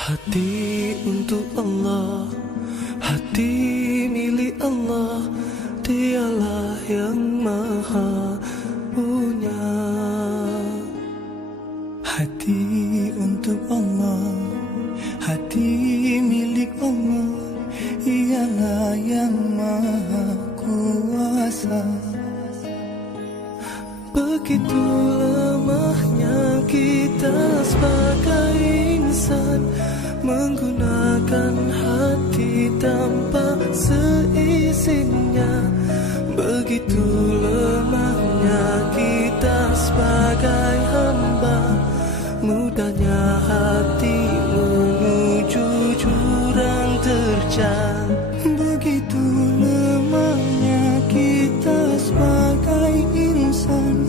Hati untuk Allah Hati milik Allah Dialah yang maha punya. Hati untuk Allah Hati milik Allah Ialah yang maha kuasa. Begitu tanpa seizinnya Begitu lemahnya kita sebagai hamba Mudahnya hati menuju jurang terjal. Begitu lemahnya kita sebagai insan